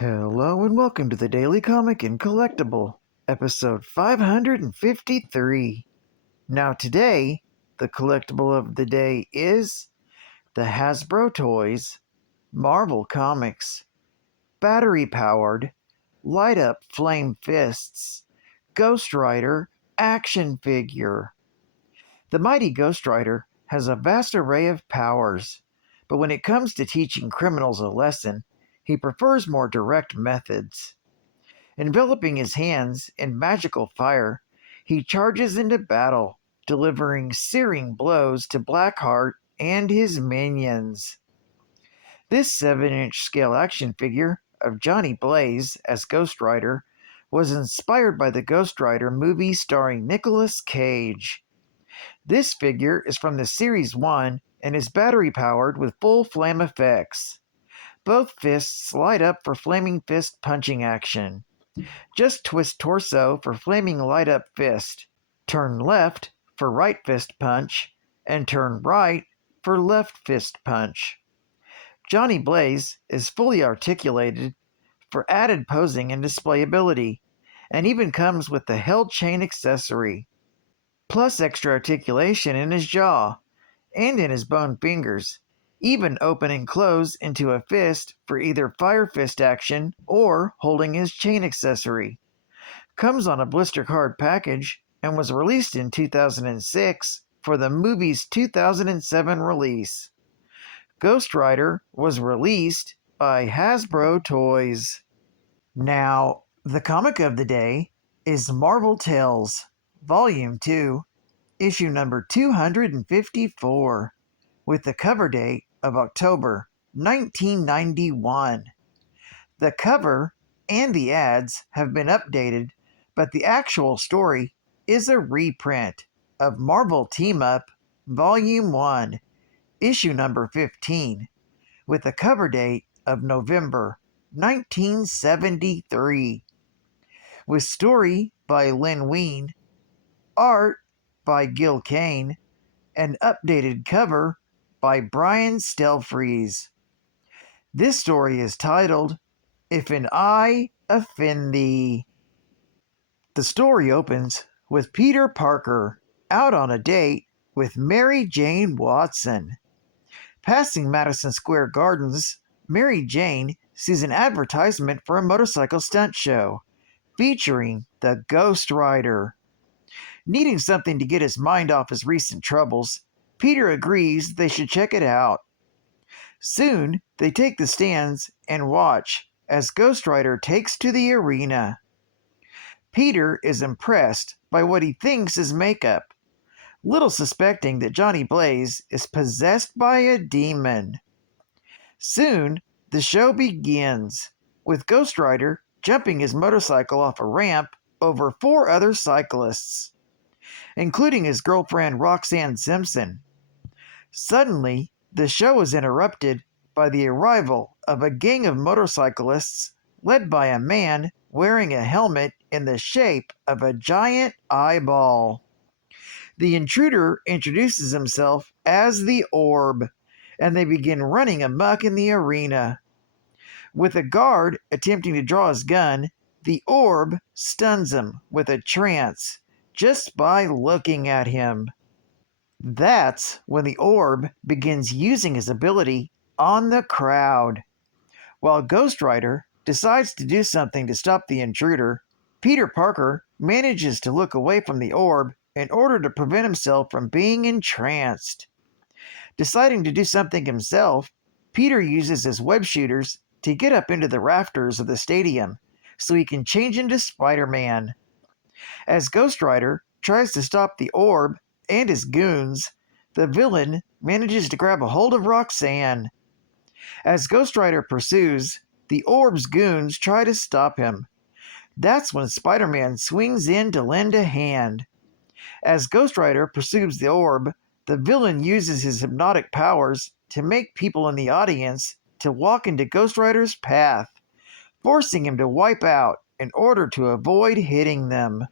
Hello and welcome to the Daily Comic and Collectible, episode 553. Now today, the collectible of the day is the Hasbro Toys Marvel Comics battery-powered light-up flame fists Ghost Rider action figure. The mighty Ghost Rider has a vast array of powers, but when it comes to teaching criminals a lesson, he prefers more direct methods. Enveloping his hands in magical fire, he charges into battle, delivering searing blows to Blackheart and his minions. This 7-inch scale action figure of Johnny Blaze as Ghost Rider was inspired by the Ghost Rider movie starring Nicolas Cage. This figure is from the Series 1 and is battery-powered with full flame effects. Both fists light up for flaming fist punching action. Just twist torso for flaming light up fist. Turn left for right fist punch, and turn right for left fist punch. Johnny Blaze is fully articulated for added posing and displayability, and even comes with the held chain accessory, plus extra articulation in his jaw and in his bone fingers, even open and close into a fist for either fire fist action or holding his chain accessory. Comes on a blister card package and was released in 2006 for the movie's 2007 release. Ghost Rider was released by Hasbro Toys. Now, the comic of the day is Marvel Tales, Volume 2, issue number 254, with the cover date of October 1991. The cover and the ads have been updated, but the actual story is a reprint of Marvel Team Up Volume 1, issue number 15, with the cover date of November 1973, with story by Len Wein, art by Gil Kane, and updated cover by Brian Stelfreeze. This story is titled, If an Eye Offend Thee. The story opens with Peter Parker out on a date with Mary Jane Watson. Passing Madison Square Gardens, Mary Jane sees an advertisement for a motorcycle stunt show featuring the Ghost Rider. Needing something to get his mind off his recent troubles, Peter agrees they should check it out. Soon, they take the stands and watch as Ghost Rider takes to the arena. Peter is impressed by what he thinks is makeup, little suspecting that Johnny Blaze is possessed by a demon. Soon, the show begins, with Ghost Rider jumping his motorcycle off a ramp over 4 other cyclists, including his girlfriend Roxanne Simpson. Suddenly, the show is interrupted by the arrival of a gang of motorcyclists led by a man wearing a helmet in the shape of a giant eyeball. The intruder introduces himself as the Orb, and they begin running amok in the arena. With a guard attempting to draw his gun, the Orb stuns him with a trance just by looking at him. That's when the Orb begins using his ability on the crowd. While Ghost Rider decides to do something to stop the intruder, Peter Parker manages to look away from the Orb in order to prevent himself from being entranced. Deciding to do something himself, Peter uses his web shooters to get up into the rafters of the stadium so he can change into Spider-Man. As Ghost Rider tries to stop the Orb and his goons, the villain manages to grab a hold of Roxanne. As Ghost Rider pursues, the Orb's goons try to stop him. That's when Spider-Man swings in to lend a hand. As Ghost Rider pursues the Orb, the villain uses his hypnotic powers to make people in the audience to walk into Ghost Rider's path, forcing him to wipe out in order to avoid hitting them.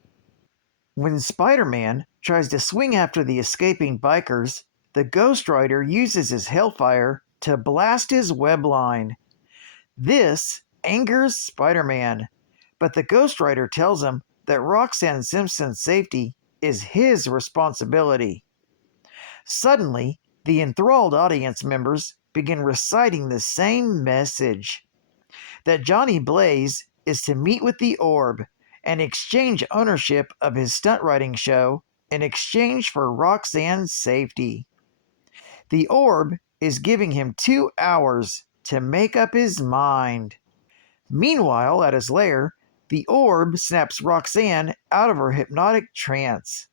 When Spider-Man tries to swing after the escaping bikers, the Ghost Rider uses his Hellfire to blast his web line. This angers Spider-Man, but the Ghost Rider tells him that Roxanne Simpson's safety is his responsibility. Suddenly, the enthralled audience members begin reciting the same message, that Johnny Blaze is to meet with the Orb and exchange ownership of his stunt riding show in exchange for Roxanne's safety. The Orb is giving him 2 hours to make up his mind. Meanwhile, at his lair, the Orb snaps Roxanne out of her hypnotic trance.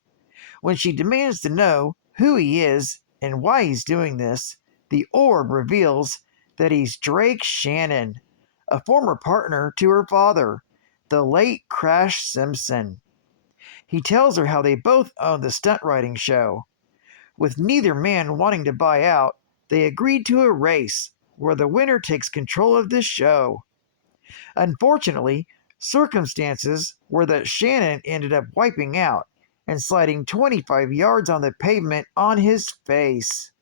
When she demands to know who he is and why he's doing this, the Orb reveals that he's Drake Shannon, a former partner to her father, the late Crash Simpson. He tells her how they both own the stunt riding show. With neither man wanting to buy out, they agreed to a race where the winner takes control of the show. Unfortunately, circumstances were that Shannon ended up wiping out and sliding 25 yards on the pavement on his face.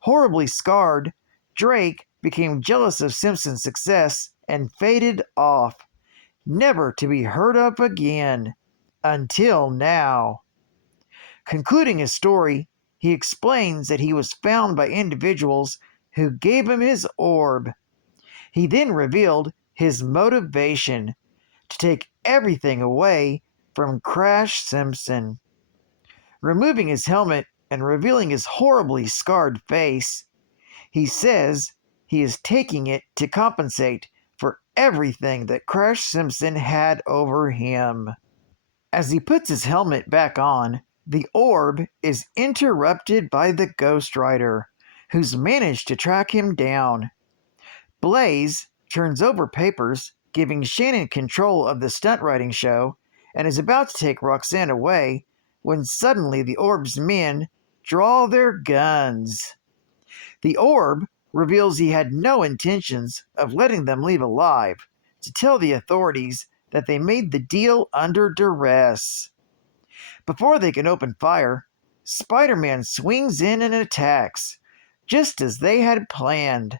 Horribly scarred, Drake became jealous of Simpson's success and faded off, never to be heard of again. Until now. Concluding his story, he explains that he was found by individuals who gave him his orb. He then revealed his motivation to take everything away from Crash Simpson. Removing his helmet and revealing his horribly scarred face, he says he is taking it to compensate for everything that Crash Simpson had over him. As he puts his helmet back on, the orb is interrupted by the Ghost Rider, who's managed to track him down. Blaze turns over papers, giving Shannon control of the stunt riding show, and is about to take Roxanne away when suddenly the orb's men draw their guns. The orb reveals he had no intentions of letting them leave alive, to tell the authorities that they made the deal under duress. Before they can open fire, Spider-Man swings in and attacks, just as they had planned.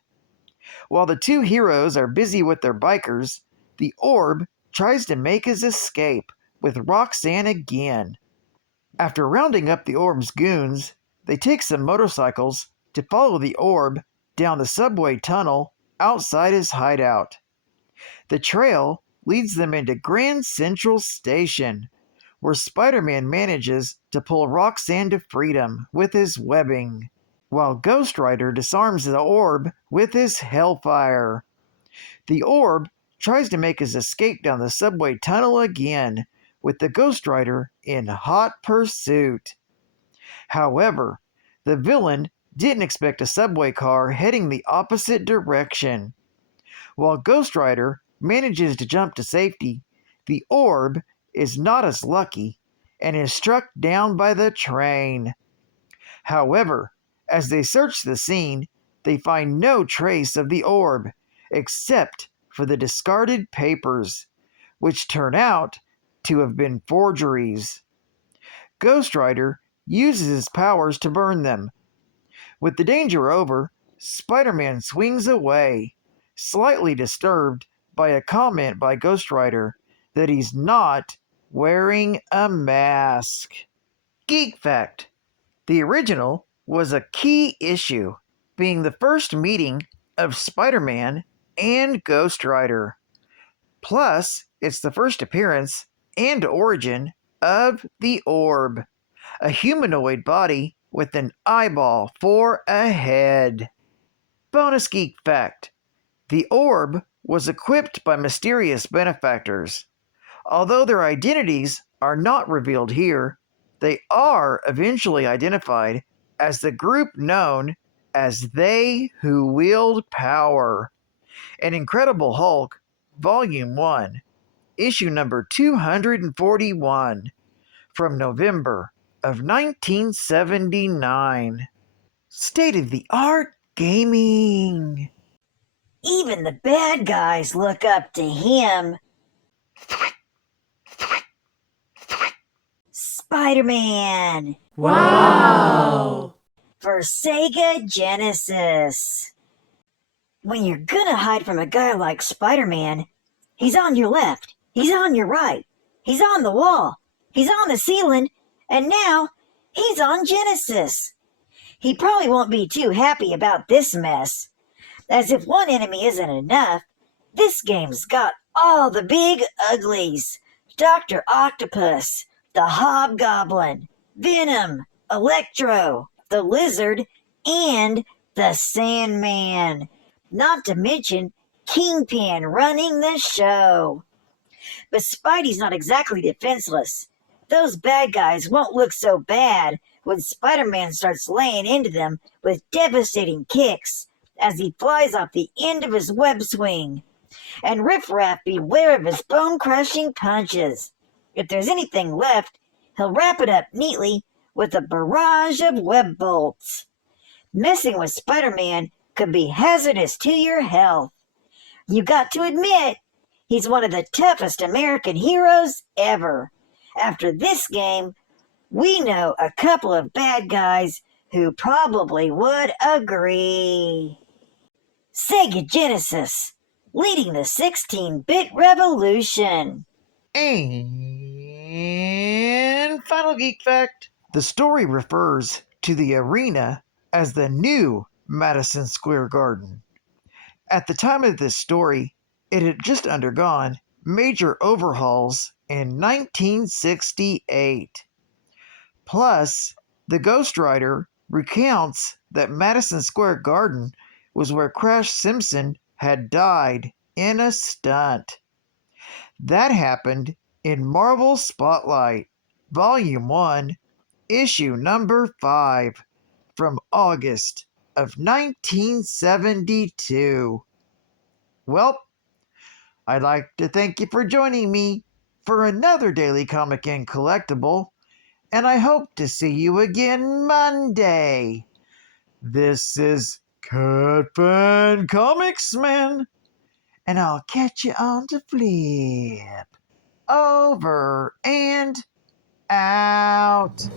While the two heroes are busy with their bikers, the Orb tries to make his escape with Roxanne again. After rounding up the Orb's goons, they take some motorcycles to follow the Orb down the subway tunnel outside his hideout. The trail leads them into Grand Central Station, where Spider-Man manages to pull Roxanne to freedom with his webbing, while Ghost Rider disarms the Orb with his Hellfire. The Orb tries to make his escape down the subway tunnel again, with the Ghost Rider in hot pursuit. However, the villain didn't expect a subway car heading the opposite direction. While Ghost Rider manages to jump to safety, the Orb is not as lucky and is struck down by the train. However, as they search the scene, they find no trace of the Orb except for the discarded papers, which turn out to have been forgeries. Ghost Rider uses his powers to burn them. With the danger over, Spider-Man swings away, slightly disturbed by a comment by Ghost Rider that he's not wearing a mask. Geek fact: the original was a key issue, being the first meeting of Spider-Man and Ghost Rider. Plus, it's the first appearance and origin of the Orb, a humanoid body with an eyeball for a head. Bonus geek fact: the Orb was equipped by mysterious benefactors. Although their identities are not revealed here, they are eventually identified as the group known as They Who Wield Power. An Incredible Hulk, Volume 1, issue number 241, from November of 1979. State-of-the-art gaming. Even the bad guys look up to him. Spider-Man. Wow! For Sega Genesis. When you're gonna hide from a guy like Spider-Man, he's on your left, he's on your right, he's on the wall, he's on the ceiling, and now he's on Genesis. He probably won't be too happy about this mess. As if one enemy isn't enough, this game's got all the big uglies. Dr. Octopus, the Hobgoblin, Venom, Electro, the Lizard, and the Sandman. Not to mention Kingpin running the show. But Spidey's not exactly defenseless. Those bad guys won't look so bad when Spider-Man starts laying into them with devastating kicks as he flies off the end of his web swing. And Riff Raff beware of his bone-crushing punches. If there's anything left, he'll wrap it up neatly with a barrage of web bolts. Messing with Spider-Man could be hazardous to your health. You got to admit, he's one of the toughest American heroes ever. After this game, we know a couple of bad guys who probably would agree. Sega Genesis, leading the 16-bit revolution. And final geek fact. The story refers to the arena as the new Madison Square Garden. At the time of this story, it had just undergone major overhauls in 1968. Plus, the ghostwriter recounts that Madison Square Garden was where Crash Simpson had died in a stunt. That happened in Marvel Spotlight, Volume 1, Issue number 5, from August of 1972. Well, I'd like to thank you for joining me for another Daily Comic and Collectible, and I hope to see you again Monday. This is Catfan Comics Man, and I'll catch you on the flip. Over and out.